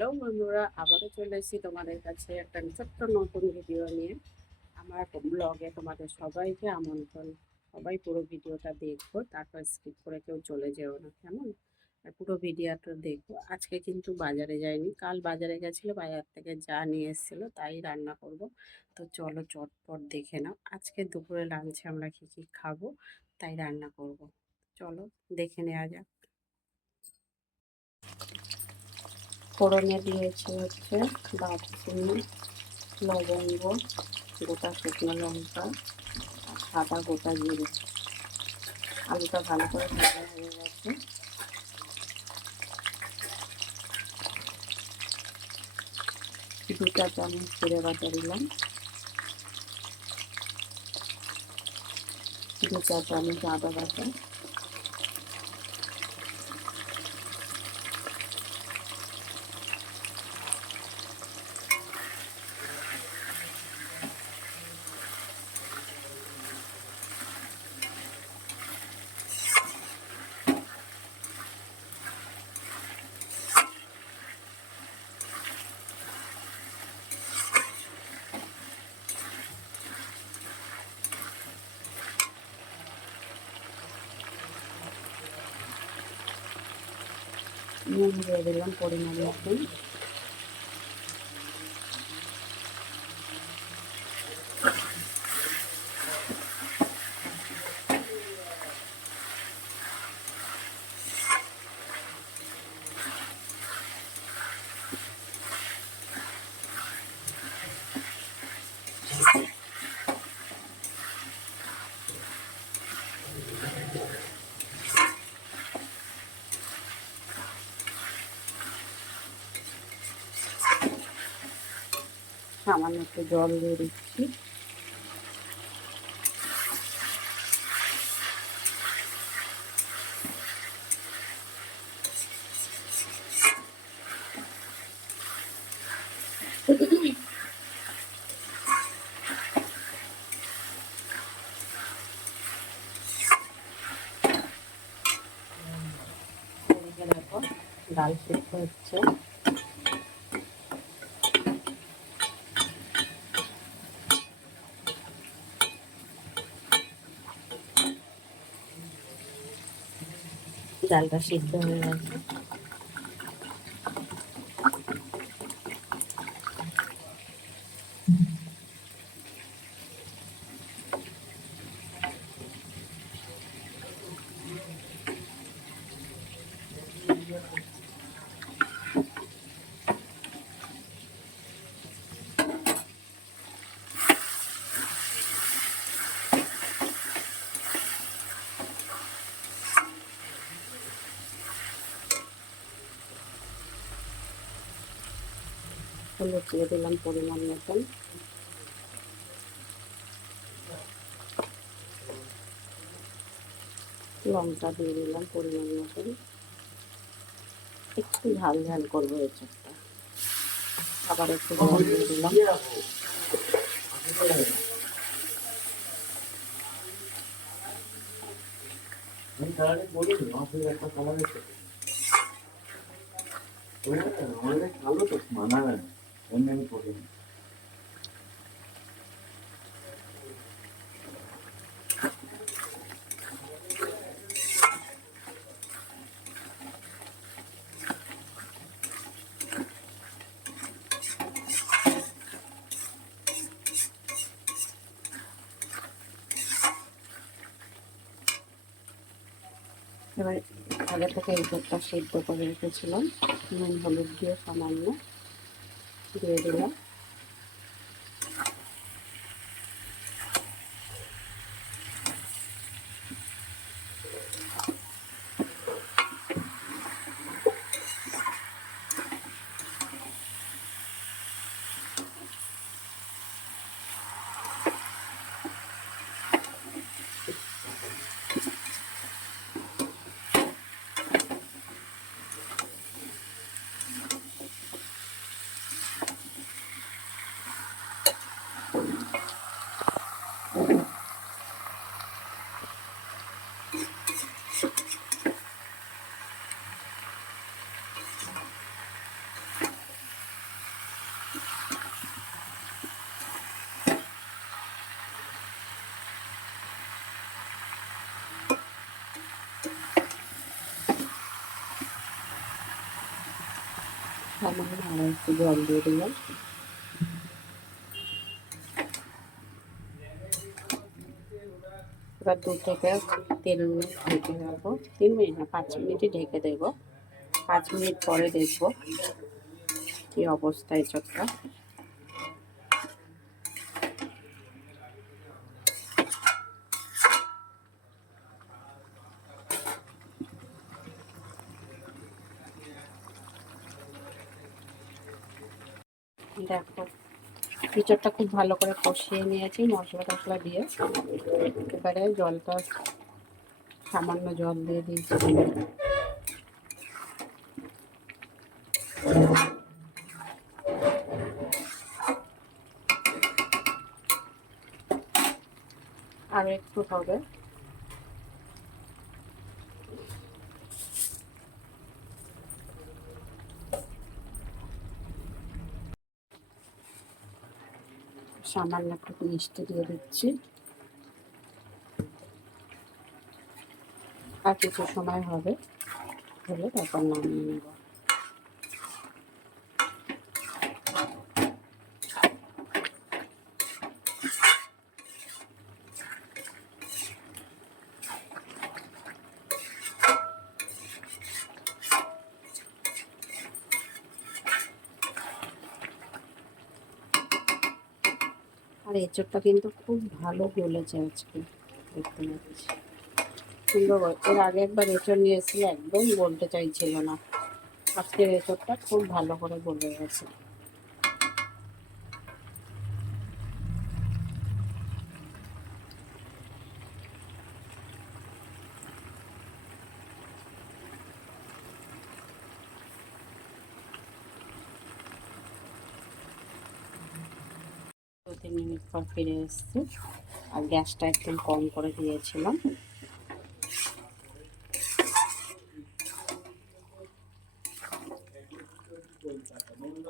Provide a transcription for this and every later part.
Hello বন্ধুরা, আবারও চলে এসেছি তোমাদের কাছে একটা ছোট্ট নতুন ভিডিও নিয়ে। আমার ব্লগে তোমাদের সবাইকে আমন্ত্রণ। সবাই পুরো ভিডিওটা দেখো, তারপর স্কিপ করে কেউ চলে যেও না, কেমন? আর পুরো ভিডিওটা দেখো। আজকে কিন্তু বাজারে যাইনি, কাল বাজারে গেছিলো, বাজার থেকে যা নিয়ে এসেছিলো তাই রান্না করব। তো চলো চটপট দেখে নাও আজকে দুপুরে লাঞ্চে আমরা কী কী খাবো, তাই রান্না করব। চলো দেখে নেওয়া যাক। ফোড়নে দিয়েছি হচ্ছে দারচিনি, লবঙ্গ, গোটা শুকনো লঙ্কা আর সাদা গোটা জিরে। আলুটা ভালো করে ভাজা হয়ে গেছে। দু চা চামচ জিরে বাটা দিলাম, 2 চা চামচ আদা বাটা, নুন দিয়ে দিলাম পরিমাণ মতন। সামান্য একটু জল দিয়ে দিচ্ছি। দেখো ডাল সিদ্ধ হচ্ছে। ডালটা সিদ্ধ হয়ে গেছে। হলুদ দিয়ে দিলাম পরিমাণ মতন, লঙ্কা দিয়ে দিলাম পরিমাণ মতন। একটু ঝাল ঝাল করবো এই চাপটা। আবার একটু জল দিয়ে দিলাম। ভালো তো মানায় অন্য করি। এবার আগে থেকে এঁচোড়টা সিদ্ধ করে রেখেছিলাম, নুন হলুদ দিয়ে সামান্য দিয়ে দিলাম। সামান্য আরও একটু জল দিয়ে দিলাম। এবার 2 থেকে 3 মিনিট ঢেকে রাখবো। 3 মিনিট না, 5 মিনিটই ঢেকে দেবো। 5 মিনিট পরে দেখবো কি অবস্থা এঁচোড়টা। দেখো এঁচোড়টা খুব ভালো করে কষিয়ে নিয়েছি মশলা টশলা দিয়ে। এবারে জলটা সামান্য জল দিয়ে দিয়েছি। আর একটু হবে। সামান্য একটু মিষ্টি দিয়ে দিচ্ছি। আর কিছু সময় হবে, হলে তারপর নামিয়ে নেব। আর এঁচোড়টা কিন্তু খুব ভালো গলেছে আজকে, দেখতে পাচ্ছি সুন্দর। এর আগে একবার এঁচোড় নিয়ে এসেছিল, একদম গলতে চাইছিল না। আজকের এঁচোড়টা খুব ভালো করে গলে গেছে। দু 3 মিনিট পর ফিরে এসেছি, আর গ্যাসটা একদম কম করে দিয়েছিলাম।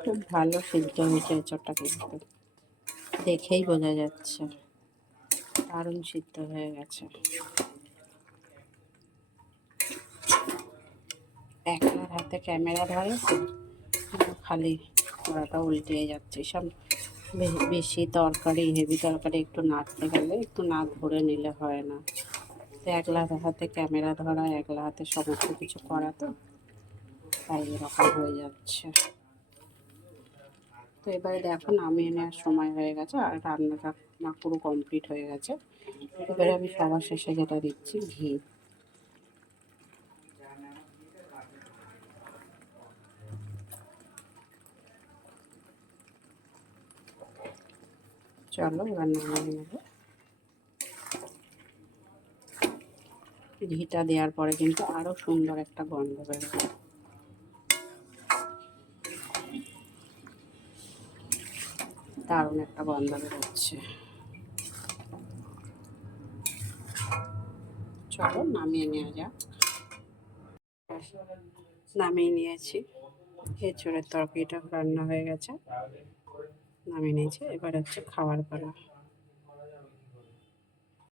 খুব ভালো সিদ্ধ হয়েছে এঁচোড়টা, কিন্তু দেখেই বোঝা যাচ্ছে দারুণ সিদ্ধ হয়ে গেছে। একলার হাতে ক্যামেরা ধরে তো, খালি কড়াটা উল্টে যাচ্ছে। সব বেশি তরকারি, হেভি তরকারি একটু নাড়তে গেলে একটু না ধরে নিলে হয় না। তো একলা হাতে ক্যামেরা ধরা, একলা হাতে সমস্ত কিছু করা, তো তাই এরকম হয়ে যাচ্ছে। তো এবারে দেখো নামিয়ে নেওয়ার সময় হয়ে গেছে, আর রান্নাটা আমার পুরো কমপ্লিট হয়ে গেছে। এবারে আমি সবার শেষে যেটা দিচ্ছি ঘি। চলো এবার নামিয়ে নেবো। ঘিটা দেওয়ার পরে কিন্তু আরো সুন্দর একটা গন্ধ বেরোবে। দারুণ একটা গন্ধ বেরোচ্ছে। চলো নামিয়ে নেওয়া যাক। নামিয়ে নিয়েছি, এঁচোড়ের তরকারিটা রান্না হয়ে গেছে, নামিয়ে নিয়েছি। এবার হচ্ছে খাওয়ার পালা।